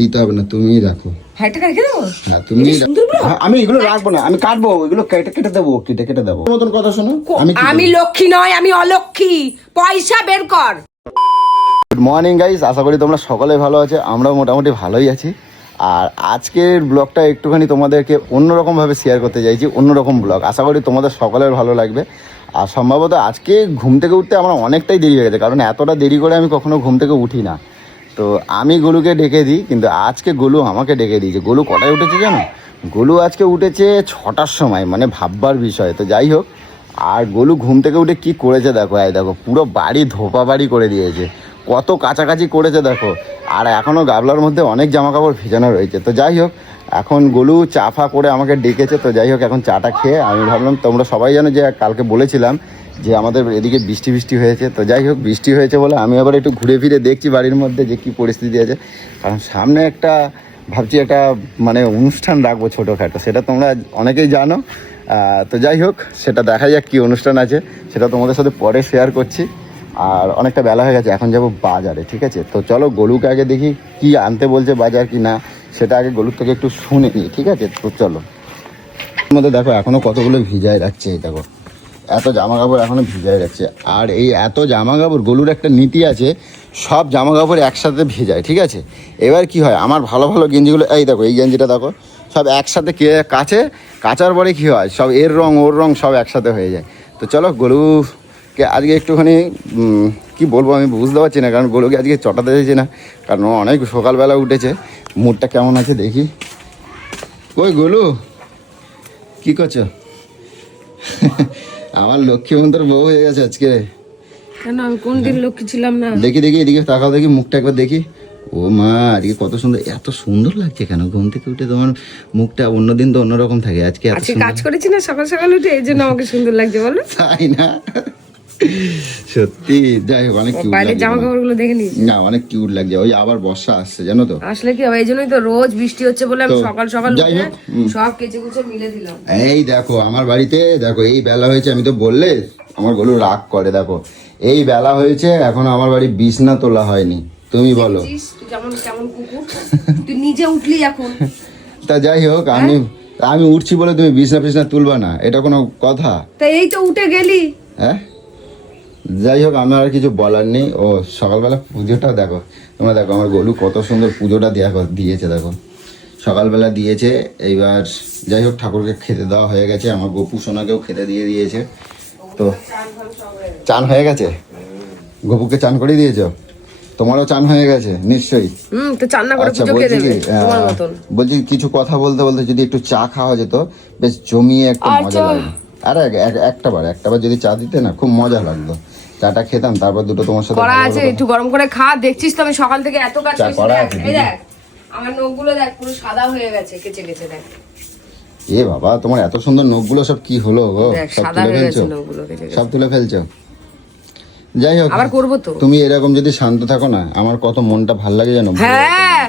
দিতে হবে না তুমিই রাখো হ্যাঁ রেখে দেবো? হ্যাঁ তুমি আমি এগুলো রাখব না আমি কাটবো এগুলো কেটে কেটে দেবো কেটে কেটে দেবো। মতন কথা শোনো। আমি আমি লক্ষ্মী নয় আমি অলক্ষ্মী। পয়সা বের কর। গুড মর্নিং গাইস আশা করি তোমরা সকলে ভালো আছে আমরাও মোটামুটি ভালোই আছি। আর আজকের ব্লগটা একটুখানি তোমাদেরকে অন্যরকমভাবে শেয়ার করতে চাইছি অন্যরকম ব্লগ। আশা করি তোমাদের সকলের ভালো লাগবে। আর সম্ভবত আজকে ঘুম থেকে উঠতে আমার অনেকটাই দেরি হয়ে গেছে কারণ এতটা দেরি করে আমি কখনো ঘুম থেকে উঠি না। তো আমি গোলুকে ডেকে দিই, কিন্তু আজকে গোলু আমাকে ডেকে দিয়েছে। গোলু কটায় উঠেছে জানো? গোলু আজকে উঠেছে ছটার সময় মানে ভাববার বিষয়। তো যাই হোক, আর গোলু ঘুম থেকে উঠে কি করেছে দেখো? এই দেখো, পুরো বাড়ি ধোপা বাড়ি করে দিয়েছে। কত কাছাকাছি করেছে দেখো। আর এখনও গাবলার মধ্যে অনেক জামা কাপড় ভেজানো রয়েছে। তো যাই হোক, এখন গোলু চা ফা করে আমাকে ডেকেছে। তো যাই হোক, এখন চাটা খেয়ে আমি ভাবলাম তোমরা সবাই জানো যে কালকে বলেছিলাম যে আমাদের এদিকে বৃষ্টি বৃষ্টি হয়েছে। তো যাই হোক, বৃষ্টি হয়েছে বলে আমি আবার একটু ঘুরে ফিরে দেখছি বাড়ির মধ্যে যে কী পরিস্থিতি আছে। কারণ সামনে একটা, ভাবছি একটা মানে অনুষ্ঠান রাখব ছোটোখাটো, সেটা তোমরা অনেকেই জানো। তো যাই হোক, সেটা দেখা যাক কী অনুষ্ঠান আছে, সেটা তোমাদের সাথে পরে শেয়ার করছি। আর অনেকটা বেলা হয়ে গেছে, এখন যাব বাজারে, ঠিক আছে? তো চলো গলুকে আগে দেখি কি আনতে বলছে বাজার কি না সেটা আগে গলুর থেকে একটু শুনে নিই, ঠিক আছে? তো চলো। মধ্যে দেখো এখনও কতগুলো ভিজায় রাখছে, এই দেখো। এত জামা কাপড় এখনও ভিজায় রাখছে। আর এই এত জামা কাপড় গলুর একটা নীতি আছে, সব জামা কাপড় একসাথে ভেজায় ঠিক আছে? এবার কি হয়, আমার ভালো ভালো গেঞ্জিগুলো, এই দেখো, এই গেঞ্জিটা দেখো, সব একসাথে কে কাছে, কাচার পরে কি হয়, সব এর রং, ওর রং সব একসাথে হয়ে যায়। তো চলো গলুকে আজকে একটুখানি কি বলব আমি বুঝতে পারছি না, কারণ গলুকে আজকে চটাতে চাইছি না, কারণ অনেক সকালবেলা উঠেছে। মুডটা কেমন আছে দেখি। ওই গলু, কি করছ? আমার লক্ষ্মী লক্ষ্মীমন্তর বউ হয়ে গেছে আজকে। কেন? আমি কোন দিন লক্ষ্মী ছিলাম না? দেখি দেখি এদিকে তাকাও দেখি মুখটা একবার দেখি। ও মা আজকে কত সুন্দর এত সুন্দর লাগছে কেন? ঘুম থেকে উঠে তোমার মুখটা অন্যদিন তো অন্যরকম থাকে। আজকে আজকে কাজ করেছি না সকাল সকাল উঠে এই জন্য আমাকে সুন্দর লাগছে বলো। তাই না? সত্যি যাই হোক অনেক কিউট বাইরের জামা তোমার। কাপড়গুলো দেখে নিস না অনেক কিউট লাগছে। ওই আবার বর্ষা আসছে জানো তো? আসলে কি হবে? এই জন্যই তো রোজ বৃষ্টি হচ্ছে বলে আমি সকাল সকাল যাই হোক, সব কেচে কুচে মিলে দিলাম। এই দেখো আমার বাড়িতে দেখো এই বেলা হয়েছে আমি তো বললে আমার গলু রাগ করে দেখো। এই বেলা হয়েছে এখন আমার বাড়ি বিছনা তোলা হয়নি। তুমি বলো। তুই কেমন কেমন কুকুর? তুই নিজে উঠলি এখন। তা যাই হোক আমি আমি উঠছি বলে তুমি বিছনা ফিছনা তুলবা না এটা কোনো কথা? তা এই তো উঠে গেলি। হ্যাঁ? যাই হোক আমার আর কিছু বলার নেই। ও সকালবেলা পুজোটা দেখো তোমরা দেখো আমার গলু কত সুন্দর পুজোটা দেয়া দিয়েছে দেখো। সকালবেলা দিয়েছে এইবার যাই হোক ঠাকুরকে খেতে দেওয়া হয়ে গেছে আমার গপু সোনাকেও খেতে দিয়ে দিয়েছে। তো চান হয়ে গেছে? গপুকে চান করে দিয়েছ? তোমারও চান হয়ে গেছে নিশ্চয়ই? আচ্ছা বলছি কি বলছি কিছু কথা বলতে বলতে যদি একটু চা খাওয়া যেত বেশ জমিয়ে একটু মজা আচ্ছা। আরে এক- এক- একটা বার একটা বার যদি চা দিতে না খুব মজা লাগতো। চাটা খেতাম তারপর দুটো তোমার সাথে করা আছে একটু গরম করে খা দেখছিস তো আমি সকাল থেকে এত কাজ করছি করা দেখ, আছে, দেখ আমার নখগুলো দেখ পুরো সাদা হয়ে গেছে কেচে কেচে দেখ। এ বাবা তোমার এত সুন্দর নখগুলো সব কি হলো গো? সব সাদা তুলে ফেলছো? সব তুলে ফেলছো? যাই হোক আবার করব তো। তুমি এরকম যদি শান্ত থাকো না আমার কত মনটা ভালো লাগে জানো হ্যাঁ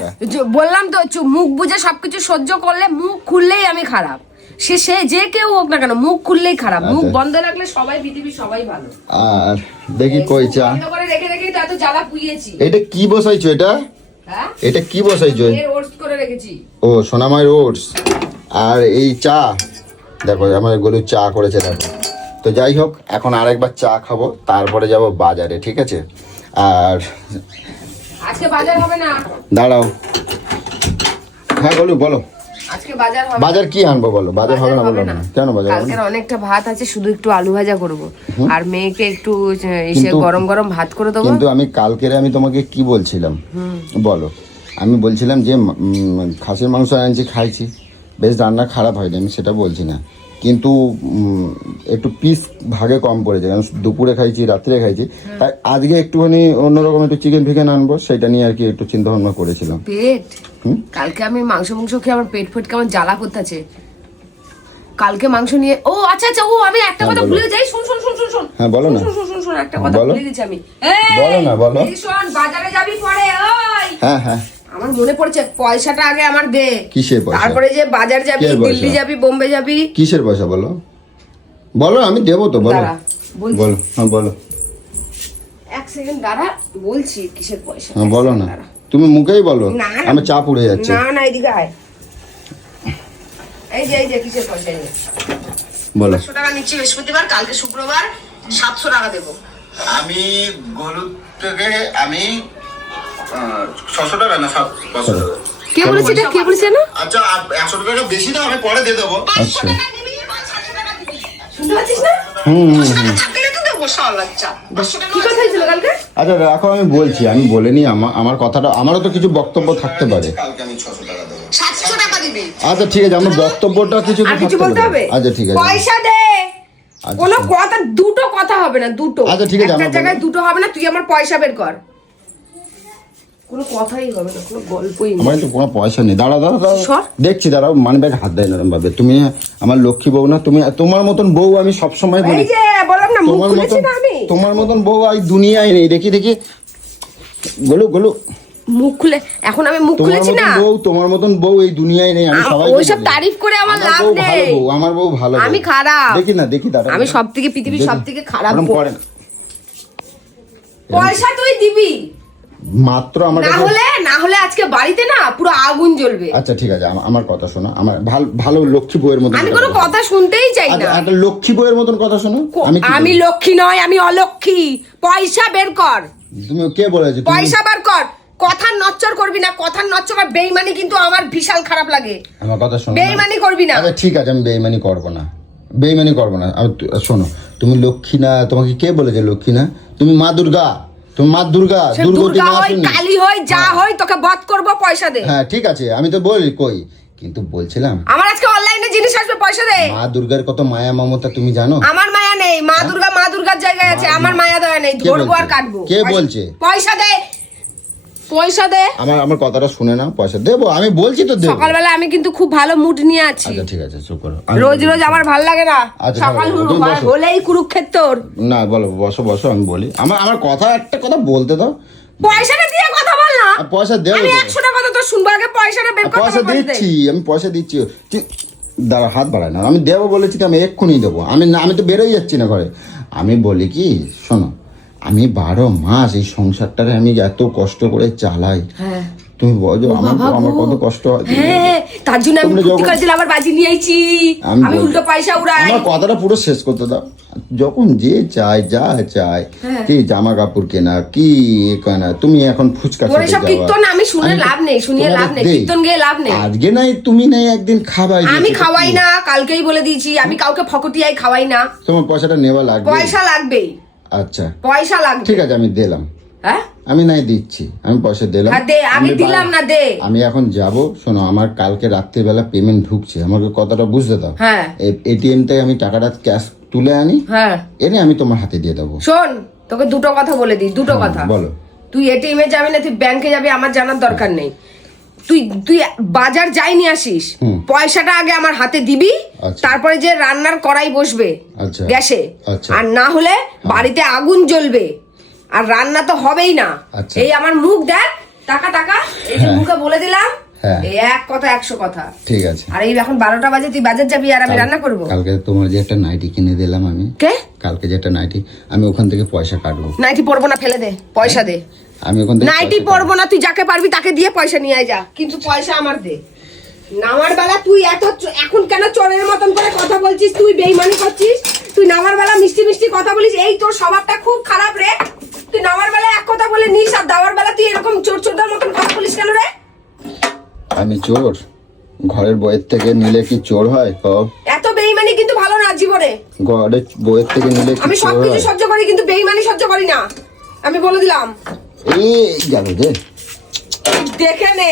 বললাম তো মুখ বুঝে সবকিছু সহ্য করলে মুখ খুললেই আমি খারাপ। সে সে যে কেউ হোক না কেন মুখ খুললেই খারাপ। মুখ আচ্ছা। বন্ধ রাখলে সবাই পৃথিবীর সবাই ভালো। আর দেখি কই চা। করে রেখে রেখেই তো এত জ্বালা পুইয়েছি এটা কি বসাইছো এটা? হ্যাঁ? এটা কি বসাইছো? ওটস করে রেখেছি। ও সোনামাই ওটস আর এই চা দেখো আমার গলু চা করেছে দেখো। তো যাই হোক এখন আরেকবার চা খাব তারপরে যাব বাজারে ঠিক আছে? আর আজকে বাজার হবে না? দাঁড়াও। হ্যাঁ বলো বলো। আজকে বাজার হবে বাজার কি আনব বলো? বাজার হবে না বলো না। কেন বাজার? কালকের অনেকটা ভাত আছে শুধু একটু আলু ভাজা করব। আর মেয়েকে একটু এসে গরম গরম ভাত করে দেবো। কিন্তু আমি কালকের আমি তোমাকে কি বলছিলাম? বলো। আমি বলছিলাম যে খাসির মাংস আনছি খাইছি। বেশ রান্না খারাপ হয়নি আমি সেটা বলছি না। কিন্তু একটু পিস ভাগে কম পড়েছে কারণ দুপুরে খাইছি রাত্রে খাইছি। তাই আজকে একটুখানি অন্যরকম একটু চিকেন ফিকেন আনব সেটা নিয়ে আর কি একটু চিন্তা ভাবনা করেছিলাম। পেট? কালকে আমি মাংস মাংস খেয়ে আমার পেট ফেট কেমন জ্বালা করতেছে। কালকে মাংস নিয়ে ও আচ্ছা আচ্ছা ও আমি একটা হ্যাঁ, কথা। ভুলে যাই শুন শুন শুন শুন শুন। হ্যাঁ বলো না। শুন শুন শুন একটা কথা বলো। ভুলে গেছি আমি। বলো না, বলো। এই শোন বাজারে যাবি পরে ওই। হ্যাঁ হ্যাঁ। আমার মনে পড়ছে পয়সাটা আগে আমার দে। কিসের পয়সা? তারপরে যে বাজার যাবি দিল্লি যাবি বোম্বে যাবি। কিসের পয়সা বলো? বলো আমি দেবো তো বলো। বলছি। বলো হ্যাঁ বলো। এক সেকেন্ড দাঁড়া বলছি কিসের পয়সা? হ্যাঁ বলো না। তুমি মুখেই বলো না, না। চা পুড়ে যাচ্ছে। না না এদিকে আয়। এই যে এই যে কিসের পয়সা বলো। পাঁচশো টাকা নিচ্ছি বৃহস্পতিবার কালকে শুক্রবার সাতশো টাকা দেবো। আমি গরুর থেকে আমি ছশো টাকা না সাত পাঁচশো টাকা? কে বলেছে এটা? কে বলেছে না আচ্ছা একশো টাকা বেশি না আমি পরে দিয়ে দেবো। আচ্ছা। না? আচ্ছা রাখো আমি বলছি আমি বলিনি আমার আমার কথাটা আমারও তো কিছু বক্তব্য থাকতে পারে। সাতশো টাকা দিবি। আচ্ছা ঠিক আছে আমার বক্তব্যটা কিছু কিছু থাকতে বলতে পারে। হবে? আচ্ছা ঠিক আছে। পয়সা দে। আচ্ছা, কোনো কথা দুটো কথা হবে না দুটো। আচ্ছা, ঠিক আছে, একটা আমার জায়গায় বলো। দুটো হবে না তুই আমার পয়সা বের কর। কোনো কথাই হবে না কোনো গল্পই নেই আমার তো কোনো পয়সা নেই দাঁড়া দাঁড়া দাঁড়া সর। দেখছি দাঁড়াও মানে ব্যাগ হাত দেয় নরম ভাবে তুমি আমার লক্ষ্মী বউ না তুমি তোমার মতন বউ আমি সবসময় বলি এই যে বললাম না মুখ তোমার খুলেছি মতন না আমি তোমার মতন বউ এই দুনিয়ায় নেই দেখি দেখি গলু গলু মুখ খুলে এখন আমি মুখ তোমার খুলেছি মতন না বউ তোমার মতন বউ এই দুনিয়ায় নেই আমি আম- সবাই ওইসব তারিফ করে আমার লাভ নেই। আমার বউ ভালো বউ। আমি খারাপ। দেখি না দেখি দাঁড়া আমি সবথেকে পৃথিবীর দেখি। সবথেকে খারাপ ওরম বউ। করেন। পয়সা তুই দিবি মাত্র আমার না হলে না হলে আজকে বাড়িতে না পুরো আগুন জ্বলবে। আচ্ছা ঠিক আছে আমার কথা শোনো আমার ভালো ভালো লক্ষ্মী বইয়ের মতন আমি কোনো কথা শুনতেই চাই আচ্ছা, না। একটা লক্ষ্মী বইয়ের মতন কথা শোনো আমি আমি লক্ষ্মী নয় আমি অলক্ষ্মী। পয়সা বের কর। তুমি কে বলেছ? পয়সা বের কর। কথা নচ্চর করবি না কথা নচ্চর আর বেইমানি কিন্তু আমার বিশাল খারাপ লাগে। আমার কথা শোনো। বেইমানি করবি না। আচ্ছা ঠিক আছে আমি বেইমানি করব না। বেইমানি করব না। শোনো তুমি লক্ষ্মী না তোমাকে কে বলেছে লক্ষ্মী না? তুমি মা দুর্গা। তুমি মা দুর্গা দুর্গতি দুর্গা মা কালী হই যা হই তোকে বধ করব পয়সা দে। হ্যাঁ ঠিক আছে আমি তো বলি কই? কিন্তু বলছিলাম আমার আজকে অনলাইনে জিনিস আসবে পয়সা দে। মা দুর্গার কত মায়া মমতা তুমি জানো? আমার মায়া নেই মা দুর্গা মা দুর্গার জায়গায় আছে আমার মায়া দয়া নেই ধরবো আর কাটবো। কে বলছে? পয়সা দে। পয়সা দে। আমার আমার কথাটা শুনে না পয়সা দেবো আমি বলছি তো দেবো। সকালবেলা আমি কিন্তু খুব ভালো মুড নিয়ে আছি। আচ্ছা ঠিক আছে চুপ করো। রোজ রোজ আমার ভালো লাগে না। আচ্ছা, সকাল হলেই কুরুক্ষেত্র না বলো বসো বসো আমি বলি। আমার আমার কথা একটা কথা বলতে দাও। পয়সাটা দিয়ে কথা বল না। পয়সা দেবো আমি তো। একশো টাকা তো শুনব। আগে পয়সাটা বের আর পয়সা দিচ্ছি আমি পয়সা দিচ্ছি। দাঁড়া হাত বাড়ায় না। আমি দেবো বলেছি তো আমি এক্ষুনি দেবো। আমি না আমি তো বেরোই যাচ্ছি না ঘরে। আমি বলি কি শোনো আমি বারো মাস এই সংসারটারে আমি এত কষ্ট করে চালাই। হ্যাঁ। তুমি বলো আমার আমার কত কষ্ট হয়। হ্যাঁ তার জন্য আমি ফুর্তি আবার বাজি নিয়ে আইছি। আমি উল্টো পয়সা উড়াই। আমার কথাটা পুরো শেষ করতে দাও। যখন যে চায় যা চায় হ্যাঁ। কি জামা কাপড় কেনা কি কেনা তুমি এখন ফুচকা খেতে যাওয়া। কীর্তন আমি শুনে লাভ নেই শুনিয়ে লাভ নেই কীর্তন গিয়ে লাভ নেই। আজকে নাই তুমি নাই একদিন খাবাই আমি খাওয়াই না কালকেই বলে দিয়েছি আমি কাউকে ফকটিয়াই খাওয়াই না। তোমার পয়সাটা নেওয়া লাগবে। পয়সা লাগবেই। আচ্ছা। পয়সা লাগবে। ঠিক আছে আমি দিলাম। হ্যাঁ? আমি নাই দিচ্ছি আমি পয়সা দিলাম। হ্যাঁ দে আমি দিলাম না দে। আমি এখন যাব শোনো আমার কালকে রাত্রিবেলা পেমেন্ট ঢুকছে। আমাকে কতটা বুঝতে দাও। হ্যাঁ। এটিএম থেকে আমি টাকাটা ক্যাশ তুলে আনি হ্যাঁ। এনে আমি তোমার হাতে দিয়ে দেবো। শোন তোকে দুটো কথা বলে দিই দুটো কথা। বলো। তুই এটিএম এ যাবি না তুই ব্যাংকে যাবি আমার জানার দরকার নেই। তুই তুই বাজার যাই নিয়ে আসিস পয়সাটা আগে আমার হাতে দিবি আচ্ছা। তারপরে যে রান্নার কড়াই বসবে আচ্ছা। গ্যাসে আচ্ছা। আর না হলে বাড়িতে আগুন জ্বলবে আর রান্না তো হবেই না। এই আমার মুখ দেখ টাকা টাকা এই যে হ্যাঁ। মুখে বলে দিলাম হ্যাঁ। এক কথা একশো কথা। ঠিক আছে। আর এই এখন বারোটা বাজে তুই বাজার যাবি আর আমি রান্না করব? কালকে তোমার যে একটা নাইটি কিনে দিলাম আমি। কে? কালকে যে একটা নাইটি আমি ওখান থেকে পয়সা কাটবো। নাইটি পরবো না ফেলে দে পয়সা দে। আমি থেকে নাইটি পরবো না তুই যাকে পারবি তাকে দিয়ে পয়সা নিয়ে আয় যা কিন্তু পয়সা আমার দে। নামার বেলা তুই এত এখন কেন চোরের মতন করে কথা বলছিস? তুই বেইমানি করছিস? তুই নামার বেলা মিষ্টি মিষ্টি কথা বলিস? এই তোর স্বভাবটা খুব খারাপ রে। তুই নামার বেলা এক কথা বলে নিস আর দাওয়ার বেলা তুই এরকম চোর চোরদার মতন কথা বলিস কেন রে? আমি চোর? ঘরের বইয়ের থেকে নিলে কি চোর হয় কব এত বেইমানি কিন্তু ভালো না জীবনে। ঘরের বইয়ের থেকে নিলে কি আমি সবকিছু সহ্য করি কিন্তু বেইমানি সহ্য করি না। আমি বলে দিলাম এই গেল যে। দেখে নে।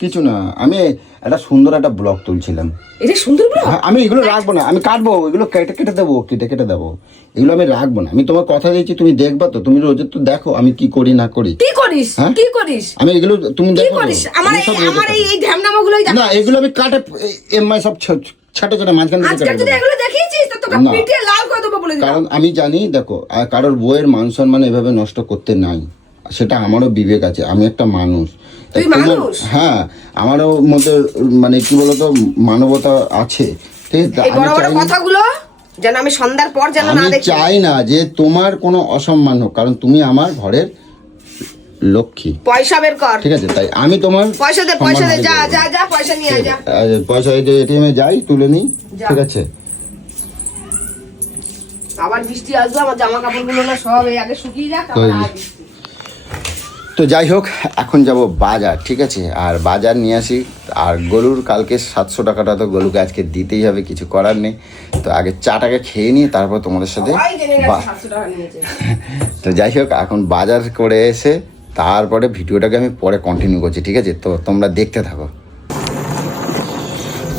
কিছু না আমি একটা সুন্দর একটা ব্লগ তুলছিলাম। হ্যাঁ, আমি এগুলো রাখব না আমি কাটবো এগুলো কেটে কেটে দেবো কেটে কেটে দেবো। এগুলো আমি রাখব না। আমি তোমার কথা দিয়েছি তুমি দেখবা তো তুমি রোজের তো দেখো আমি কি করি না করি। কি করিস? হ্যাঁ? করিস? আমি এগুলো তুমি দেখো। আমার না এগুলো আমি কাটে সব ছোট ছোট মাঝখান থেকে এগুলো দেখিয়েছিস তো তোকে। পিটিয়ে লাল করে দেবো বলে কারণ আমি জানি দেখো আর কারোর বইয়ের মান সম্মান এভাবে নষ্ট করতে নাই। সেটা আমারও বিবেক আছে আমি একটা মানুষ। হ্যাঁ আমারও মধ্যে মানে কি বলতো মানবতা আছে। ঠিক আছে? আমি বড় বড় চাই- কথাগুলো যেন আমি সন্ধ্যার পর যেন না দেখি। চাই না যে তোমার কোনো অসম্মান হোক কারণ তুমি আমার ঘরের লক্ষ্মী। পয়সা বের কর। ঠিক আছে তাই আমি তোমার পয়সা দে পয়সা দে যা যা যা পয়সা নিয়ে যা। পয়সা এই যে এটিএমে যাই তুলে নিই ঠিক আছে? আবার বৃষ্টি আসবে আমার জামা কাপড়গুলো না সব এই আগে শুকিয়ে যাক। তো যাই হোক এখন যাব বাজার ঠিক আছে? আর বাজার নিয়ে আসি। আর গরুর কালকে সাতশো টাকাটা তো গরুকে আজকে দিতেই হবে কিছু করার নেই। তো আগে চাটাকে খেয়ে নিয়ে তারপর তোমাদের সাথে সবাই জেনে গেছে বা- 700 টাকা নিয়েছে। তো যাই হোক এখন বাজার করে এসে তারপরে ভিডিওটাকে আমি পরে কন্টিনিউ করছি, ঠিক আছে? তো তোমরা দেখতে থাকো।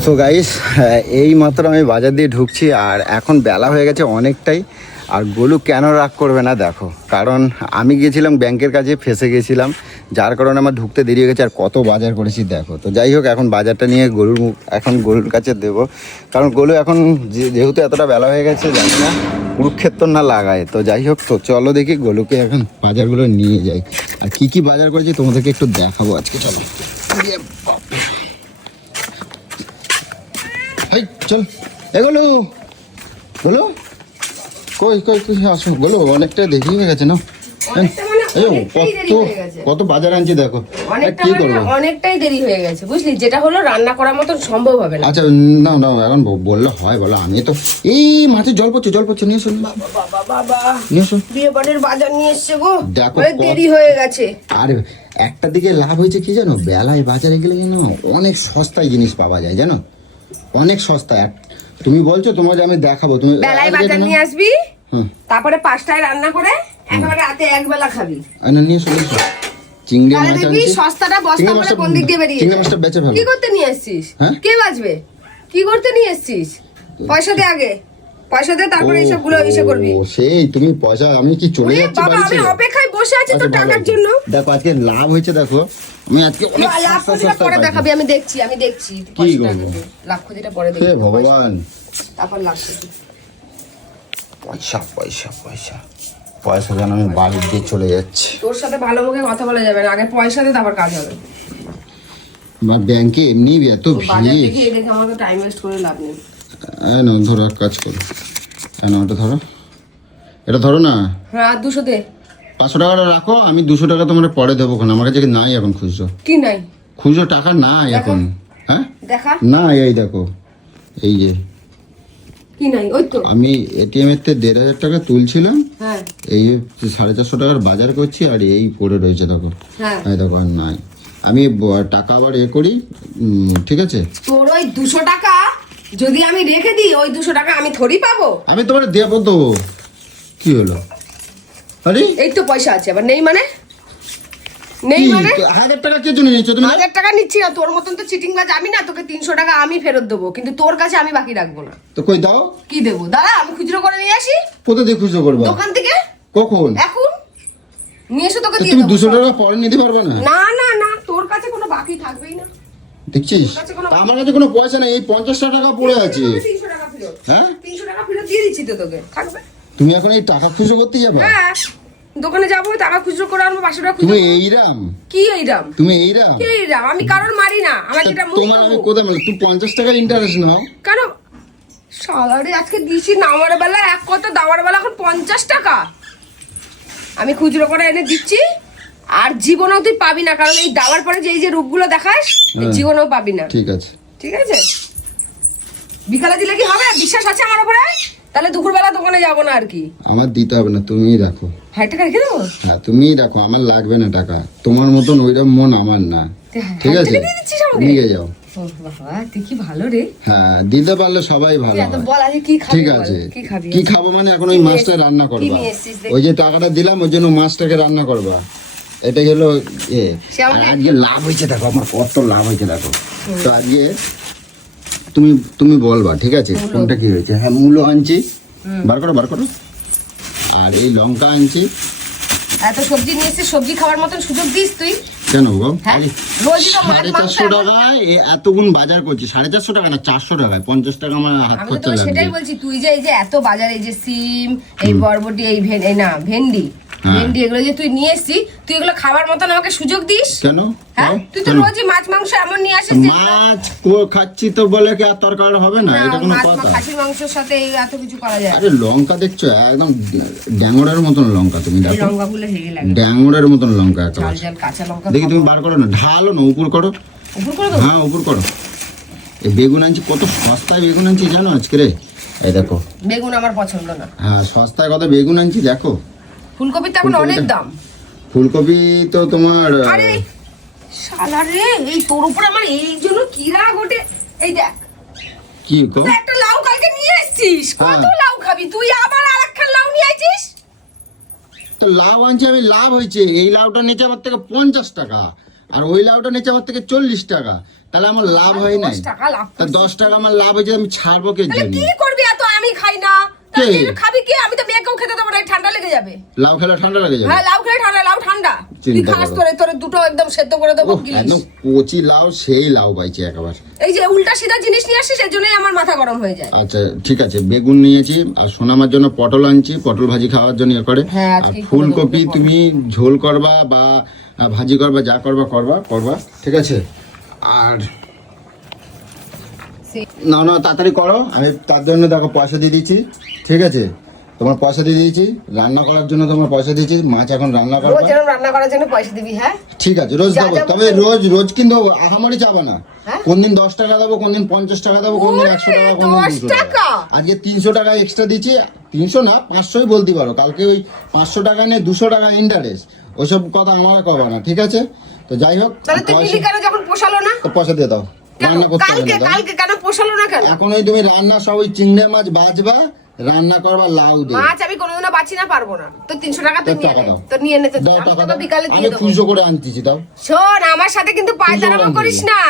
তো গাইস এই মাত্র আমি বাজার দিয়ে ঢুকছি, আর এখন বেলা হয়ে গেছে অনেকটাই। আর গোলু কেন রাগ করবে না দেখো? কারণ আমি গিয়েছিলাম ব্যাংকের কাছে ফেসে গেছিলাম যার কারণে আমার ঢুকতে দেরি হয়ে গেছে আর কত বাজার করেছি দেখো। তো যাই হোক, এখন বাজারটা নিয়ে গরুর এখন গরুর কাছে দেবো। কারণ গরু এখন যেহেতু এতটা বেলা হয়ে গেছে, জানি না কুরুক্ষেত্র না লাগায়। তো যাই হোক, তো চলো দেখি গোলুকে এখন বাজারগুলো নিয়ে যাই। আর কি কি বাজার করেছি তোমাদেরকে একটু দেখাবো আজকে, চলো। চল। এগুলো বলো কই কই কই, আসো। বলো অনেকটা দেরি হয়ে গেছে না? কত কত বাজার আনছি দেখো। কি মানে করব? অনেকটাই দেরি হয়ে গেছে বুঝলি? যেটা হলো রান্না করার মতন সম্ভব হবে না। আচ্ছা না না এখন বললে হয় বলো আমি তো এই জল পড়ছে জল পড়ছে নিয়ে এসো বাবা বাবা নিয়ে এসো। বিয়ে বাড়ির বাজার নিয়ে এসছে গো। দেখো দেরি হয়ে গেছে। আর একটা দিকে লাভ হয়েছে কি জানো? বেলায় বাজারে গেলে জানো অনেক সস্তায় জিনিস পাওয়া যায় জানো? অনেক সস্তায়। তুমি বলছো তোমাকে আমি দেখাবো। তুমি বেলায় বাজার নিয়ে আসবি তারপরে পাঁচটায় রান্না করে একেবারে রাতে একবেলা খাবি। নিয়ে এসো। চিংড়ি তাহলে মাছ আনছি। সস্তাটা বস্তা কোন দিক দিয়ে বেরিয়ে চিংড়ি মাছটা বেচে ভালো। কি করতে নিয়ে এসছিস? হ্যাঁ? কে বাজবে? কি করতে নিয়ে এসছিস? পয়সা দে আগে। পয়সা দে তারপরে এইসবগুলো এসে করবি। সেই তুমি পয়সা আমি কি চলে যাচ্ছি বাবা আমি অপেক্ষায় বসে আছি আচ্ছা, তোর ভালো টাকার জন্য। দেখো আজকে লাভ হয়েছে দেখো। আমি আজকে অনেক লাভ সস্তা পরে দেখাবি আমি দেখছি আমি দেখছি। কি করব? লাভ পরে ভগবান। তারপর লাভ পয়সা পয়সা পয়সা। পয়সা যেন আমি বাড়ি দিয়ে চলে যাচ্ছি। তোর সাথে ভালো মুখে কথা বলা যাবে না আগে পয়সা দে তারপর কাজ হবে। আমার ব্যাংকে এমনি এত ভিড়। দেখে দেখে আমাকে টাইম ওয়েস্ট করে লাভ নেই। এই ধরো এক কাজ করো। কেন ওটা ধরো। এটা ধরো না। হ্যাঁ দুশো দে। পাঁচশো টাকাটা রাখো আমি দুশো টাকা তোমার পরে দেবো আমার কাছে নাই এখন খুচরো? কি নাই? খুচরো টাকা নাই এখন। হ্যাঁ? দেখা। না এই দেখো। এই যে। কি নাই? ওই তো। আমি এটিএম এর থেকে দেড় হাজার টাকা তুলছিলাম। হ্যাঁ। এই সাড়ে চারশো টাকার বাজার করছি আর এই পড়ে রয়েছে দেখো। হ্যাঁ। দেখো আর নাই। আমি টাকা আবার এ করি ঠিক আছে? তোর ওই দুশো টাকা যদি আমি রেখে দিই ওই দুশো টাকা আমি থরি পাবো? আমি তোমার দেবো তো কি হলো? আরে? এই তো পয়সা আছে আবার নেই মানে? নেই মানে? হাজার টাকা কে জন্য নিয়েছো তুমি? হাজার টাকা নিচ্ছি না তোর মতন তো চিটিং বাজ আমি না তোকে তিনশো টাকা আমি ফেরত দেবো কিন্তু তোর কাছে আমি বাকি রাখব না। তো কই দাও? কি দেবো? দাদা আমি খুচরো করে নিয়ে আসি। কোথা দিয়ে খুচরো করবা? দোকান থেকে? কখন? এখন। নিয়ে এসে তোকে দিয়ে তুমি দুশো টাকা পরে নিতে পারবে না? না না না তোর কাছে কোনো বাকি থাকবেই না। দেখছিস? আমার কাছে কোনো পয়সা নেই এই পঞ্চাশটা টাকা পড়ে আছে। তিনশো টাকা ফেরত। হ্যাঁ? তিনশো টাকা ফেরত দিয়ে দিচ্ছি তো তোকে থাকবে? তুমি এখন এই টাকা খুচরো করতে যাবে? হ্যাঁ। দোকানে যাব টাকা খুচরো করে আনব পাঁচশো টাকা তুমি এইরাম? কি এইরাম? তুমি এইরাম? কি এইরাম? আমি কারোর মারি না আমার যেটা মুখ তোমার আমি। কোথায় মানে তুই পঞ্চাশ টাকা ইন্টারেস্ট নাও। কেন? সালারে আজকে দিছি নামার বেলা এক কত দাওয়ার বেলা এখন পঞ্চাশ টাকা। আমি খুচরো করে এনে দিচ্ছি আর জীবনেও তুই পাবি না কারণ এই দাওয়ার পরে যে এই যে রূপগুলো দেখাস হ্যাঁ। জীবনেও পাবি না। ঠিক আছে। ঠিক আছে? বিকালে দিলে কি হবে? বিশ্বাস আছে আমার উপরে? তাহলে দুপুরবেলা দোকানে যাব না আর কি? আমার দিতে হবে না তুমিই রাখো। হাই টাকা রেখে দেবো? হ্যাঁ তুমিই রাখো আমার লাগবে না টাকা। তোমার মতন ওইরকম মন আমার না। ঠিক আছে? নিয়ে যাও। হ্যাঁ দিতে পারলে সবাই ভালো হয়। ঠিক আছে। কি খাব? মানে এখন ওই মাছটা রান্না করবা? ওই যে টাকাটা দিলাম ওই জন্য মাছটাকে রান্না করবা। এটাই হলো আজকে লাভ হয়েছে দেখো আমার কত লাভ হয়েছে দেখো। তো আজকে তুমি তুমি বলবা ঠিক আছে? কোনটা কি হয়েছে? হ্যাঁ মূলো আনছি। বার করো বার করো। আর এই লঙ্কা আনছি। এত সবজি নিয়ে এসে সবজি খাওয়ার মতন সুযোগ দিস তুই। কেন গো? হ্যাঁ? সাড়ে চারশো টাকায় এতগুণ বাজার করছি সাড়ে চারশো টাকা না চারশো টাকায়? পঞ্চাশ টাকা আমার হাত খরচা লাগবে। সেটাই বলছি তুই যে এই যে এত বাজার এই যে সিম এই বরবটি এই ভেন এই না ভেন্ডি। ভেন্ডি এগুলো যে তুই নিয়ে এসছিস তুই এগুলো খাবার মতন আমাকে সুযোগ দিস। কেন? হ্যাঁ? তুই তো রোজই মাছ মাংস এমন নিয়ে আসিস মাছ কো- খাচ্ছি তো বলে কি আর তরকারি হবে না? এটা কোনো কথা। খাসির মাংসের সাথে এই এত কিছু করা যায় আরে লঙ্কা দেখছ? একদম মতন লঙ্কা তুমি দেখো। লঙ্কাগুলো হেগে লাগে। মতন লঙ্কা ঝাল কাঁচা লঙ্কা দেখি তুমি বার করো না। ঢালো না উপর করো। উপর করে হ্যাঁ উপর করো। এই বেগুন আনছি কত সস্তায় বেগুন আনছি জানো আজকে রে? এই দেখো। বেগুন আমার পছন্দ না। হ্যাঁ সস্তায় কত বেগুন আনছি দেখো। ফুলকপি তো এখন অনেক দাম। ফুলকপি তো তোমার আরে শালা রে এই তোর উপর আমার এই জন্য কি রাগ ওঠে? এই দেখ। কি তুই একটা লাউ কালকে নিয়ে এসেছিস। কত হ্যাঁ। লাউ খাবি? তুই আবার আরেকখান লাউ নিয়ে আইছিস? তো লাউ আনছি আমি লাভ হয়েছে। এই লাউটা নিচে আমার থেকে পঞ্চাশ টাকা। আর ওই লাউটা নিচে আমার থেকে চল্লিশ টাকা। তাহলে আমার লাভ হয় নাই। দশ টাকা তা আমার লাভ হয়েছে আমি ছাড়বো কে জন্য কি করবি? এত আমি খাই না। তা খাবি কি? আমি তো মেয়েকেও খেতে দেবো না ঠান্ডা লেগে যাবে। লাউ খেলে ঠান্ডা লাগে যাবে? হ্যাঁ লাউ খেলে ঠান্ডা লাউ ঠান্ডা। তুই খাস। তোরে তোরে দুটো একদম সেদ্ধ করে দেবো একদম কচি লাউ সেই লাউ পাইছে একেবারে। এই যে উল্টা সিধা জিনিস নিয়ে আসিস এর জন্যই আমার মাথা গরম হয়ে যায়। আচ্ছা ঠিক আছে বেগুন নিয়েছি আর সোনামার জন্য পটল আনছি পটল ভাজি খাওয়ার জন্য করে। হ্যাঁ, আর ফুলকপি তুমি ঝোল করবা বা ভাজি করবা যা করবা করবা করবা ঠিক আছে? আর না না তাড়াতাড়ি করো। আমি তার জন্য দেখো পয়সা দিয়ে দিয়েছি ঠিক আছে? তোমার পয়সা দিয়ে দিয়েছি। রান্না করার জন্য তোমার পয়সা দিয়েছি। মাছ এখন রান্না করবা। রোজ রান্না করার জন্য পয়সা দিবি হ্যাঁ? ঠিক আছে রোজ দেবো। তবে রোজ রোজ কিন্তু আহামরি চাবা না। হ্যাঁ? কোন দিন দশ টাকা দেবো কোন দিন পঞ্চাশ টাকা দেবো কোন দিন একশো টাকা কোন দিন দশ টাকা? আজকে তিনশো টাকা এক্সট্রা দিচ্ছি। তিনশো না পাঁচশোই বলতে পারো। কালকে ওই পাঁচশো টাকা নিয়ে দুশো টাকা ইন্টারেস্ট ওইসব কথা আমার কবা না ঠিক আছে? তো যাই হোক পয়সা দিয়ে দাও। রান্না করতে কালকে কালকে কেন পোষালো না কেন? এখন ওই তুমি রান্না সব ওই চিংড়ি মাছ বাজবা রান্না করবা লাউ দিয়ে। মাছ আমি কোনোদিনও বাঁচি না পারব না। তো তিনশো টাকা তুই নিয়ে নে তো নিয়ে নে তো বিকালে আমি দিয়ে দেবো। খুশো করে আনতেছি দাও। শোন আমার সাথে কিন্তু পায়তারামো করিস না।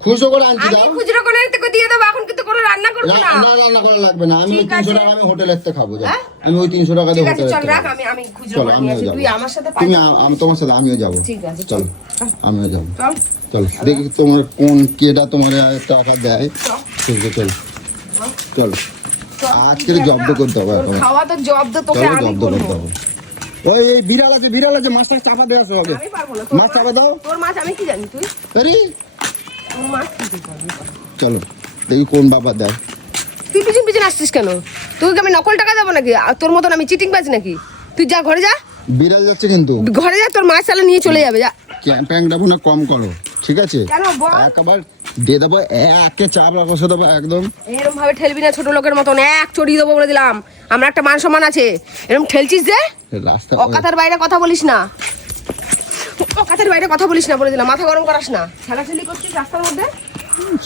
খুশো করে আনছি আমি খুচরো করে তোকে দিয়ে দেবো? এখন কিন্তু কোনো রান্না করব না না। রান্না করা লাগবে না। আমি ওই ঠিক তিনশো আছে। টাকা আমি হোটেলের থেকে খাব যাও। হ্যাঁ? আমি ওই তিনশো টাকা দিয়ে আছে চল রাখ আমি আমি খুচরো করে নিয়ে তুই আমার সাথে তুমি আমি তোমার সাথে আমিও যাব। ঠিক আছে চলো আমিও যাব। চল। চলো দেখি তোমার কোন কেটা তোমার টাকা দেয়। চল। চলো। চলো। আজকে জব্দ করতে হবে খাওয়া তো জব্দ তোকে আমি হবে। ওই এই বিড়াল আছে বিড়াল আছে মাছটা চাপা দেওয়া হবে মাছ চাপা দাও। তোর মাছ আমি কি জানি তুই? আরে চলো দেখি কোন বাবা দেয়। তুই পিছন পিছন আসছিস কেন? তোকে আমি নকল টাকা দেবো নাকি? আর তোর মতন আমি চিটিং বাজ নাকি? তুই যা ঘরে যা। বিড়াল যাচ্ছে কিন্তু। ঘরে যা তোর মাছ চালা নিয়ে চলে যাবে যা। হয় কম করো ঠিক আছে? একবার দিয়ে দেবো একে চাপ বসে দেবো একদম। এরকম ভাবে ঠেলবি না ছোট লোকের মতন এক চড়িয়ে দেবো বলে দিলাম। আমরা একটা মান সম্মান আছে। এরকম ঠেলছিস যে? রাস্তা অকাতার বাইরে কথা বলিস না। অকাতার বাইরে কথা বলিস না বলে দিলাম। মাথা গরম করাস না। ঠেলাঠেলি করছিস রাস্তার মধ্যে?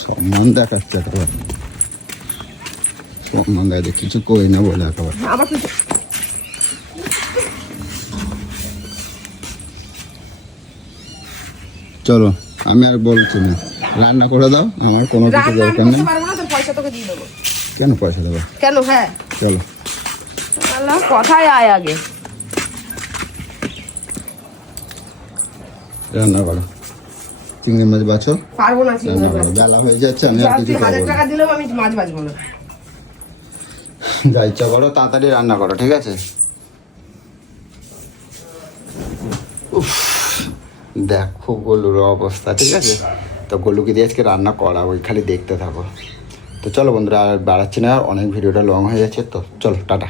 সম্মান দেখাচ্ছে একেবারে সম্মান দেখাচ্ছে কিছু কই না বলে একেবারে। আবার চলো আমি আর বলছি না। রান্না করে দাও আমার কোনো কিছু দরকার নেই। পারব না তোর পয়সা তোকে দিয়ে দেবো। কেন পয়সা দেবো? কেন? হ্যাঁ। চলো। কথায় আয় আগে। রান্না করো। চিংড়ি মাছ বাছো? পারব না চিংড়ি করো। মাছ বেলা হয়ে যাচ্ছে আমি আর কিছু হাজার টাকা দিলেও আমি মাছ বাজবো না। যা ইচ্ছা করো তাড়াতাড়ি রান্না করো ঠিক আছে? উফ, দেখো গোলুর অবস্থা ঠিক আছে? তো গোলুকে দিয়ে আজকে রান্না করাবো খালি দেখতে থাকো। তো চলো বন্ধুরা আর বাড়াচ্ছি না আর অনেক ভিডিওটা লং হয়ে যাচ্ছে তো চলো টাটা।